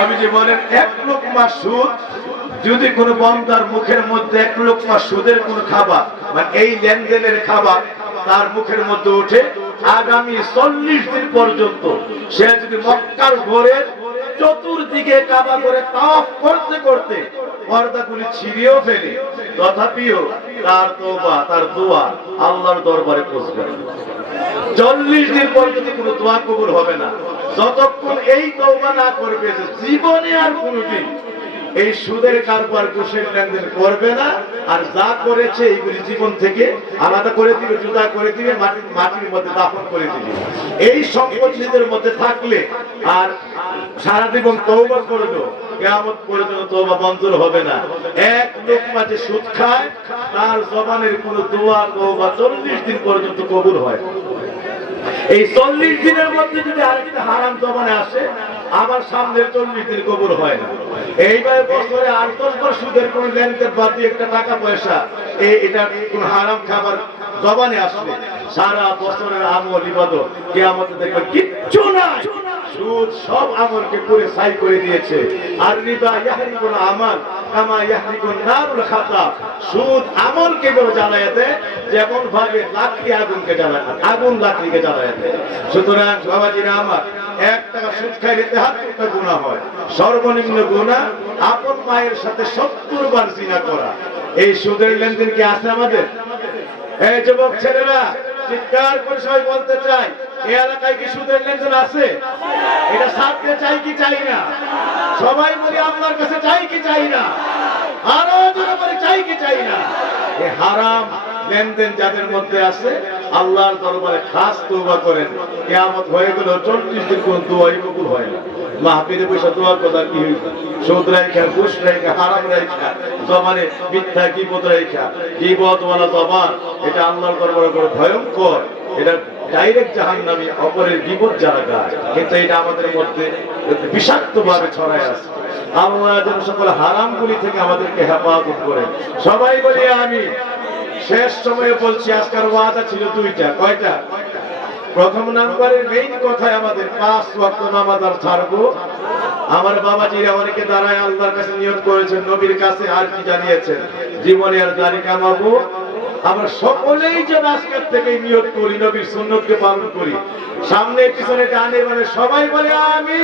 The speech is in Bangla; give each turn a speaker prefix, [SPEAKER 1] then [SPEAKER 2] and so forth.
[SPEAKER 1] নবীজি বলেন, এক লোকমা সুদ, যদি কোনো বন্দার মুখের মধ্যে এক লোকমা সুদের কোনো খাবার মানে এই লেনদেনের খাবার তার মুখের মধ্যে উঠে আগামী চল্লিশ দিন পর্যন্ত সে যদি মক্কার ঘোরের চতুর্দিকে কাবা করে তাফ করতে করতে পর্দাগুলি ছিঁড়িয়েও ফেলে, তথাপিও তার তোবা তার দোয়া আল্লাহর দরবারে পৌঁছবে চল্লিশ দিন পর্যন্ত কোনো দোয়া কবুল হবে না। যতক্ষণ এই তৌবা না করবে জীবনে আর কোনোদিন এই সুদের কারবার ঘুষের লেনদেন করবে না, আর যা করেছে এইগুলি জীবন থেকে আলাদা করে দিবে, জুদা করে দিবে, মাটির মাটির মধ্যে দাফন করে দিবে। এই সম্পদ নিজের মধ্যে থাকলে আর সারা জীবন তৌবা করল কেমন পর্যন্ত তৌবা মঞ্জুর হবে না। এক লোক মাঝে সুদ খায়, তার জবানের কোনো দোয়া তৌবা চল্লিশ দিন পর্যন্ত কবুল হয়। এই চল্লিশ দিনের মধ্যে যদি আরেকটা হারাম জমানে আসে, আবার সামনে চল্লিশ দিন কবুল হয় না। এইবার বছরে আট দশ বার সুদের কোন লেনদেন বাদ দিয়ে একটা টাকা পয়সা এটা কোন হারাম খাবার জবানে আসবে। সারা বছরের আমল, ইবাদত কে আমাদের দেখবেন কিচ্ছু নাই। সুদ সব আমলকে পুরে সাই করে দিয়েছে। আর রিবা ইয়াহরিকুল আমাল, কামা ইয়াহরিকুন নারুল খাতা। সুদ আমলকে করে জ্বালায় যেমন ভাবে লাকড়ি আগুনকে জ্বালায় আগুন লাকড়িকে জ্বালায় দেয়। সুতরাং বাবাজিরা আমার, এক টাকা সুদ খাইলে তেহাত্তরটা গুণা হয়। সর্বনিম্ন গুণা আপন মায়ের সাথে সত্তর বার জিনা করা। এই সুদের লেনদেন কি আছে আমাদের? এই যুবক ছেলেরা, চিৎকার করে সবাই বলতে চাই এই এলাকায় কি সুদের লেনদেন আছে? এটা ছাড়তে চাই কি চাই না? সবাই বলি, আপনার কাছে চাই কি চাই না? আরও জোরে বলি, চাই কি চাই না? এই হারাম লেনদেন যাদের মধ্যে আছে আল্লাহর দরবারে খাস তৌবা করেন। কিয়ামত হয়ে গেল চল্লিশ দিন কোন দোয়াই কবুল হয় না। মাহফিলে বসে দোয়ার কথা কি হইল? সুদ রাইখা, ঘুষ রাইখা, হারাম রাইখা জমানে মিথ্যা কিবত রাইখা। কিবত ওয়ালা জবান, এটা আল্লাহর দরবারে বড় ভয়ঙ্কর। এটা ডাইরেক্ট জাহান নামে অপরের বিপদ যারা গায়। কিন্তু এটা আমাদের মধ্যে বিষাক্ত ভাবে ছড়ায় আছে। আল্লাহ যেন সকল হারামগুলি থেকে আমাদেরকে হেফাজত করে। সবাই বলি আমি শেষ সময়ে বলছি, আজকার ওয়াদা ছিল দুইটা। কয়টা? প্রথম নাম্বারের মেইন কথায় আমাদের পাঁচ ওয়াক্ত নামাজ আর ছাড়বো। আমার বাবাজিরা অনেকে দাঁড়ায় আল্লাহর কাছে নিয়োগ করেছেন, নবীর কাছে আর কি জানিয়েছেন? জীবনে আর দাড়ি কামাবো। আমরা সকলেই যেন আজকের থেকে নিয়োগ করি, নবীর সুন্নতকে পালন করি। সামনে পিছনে ডানে মানে সবাই বলে আমি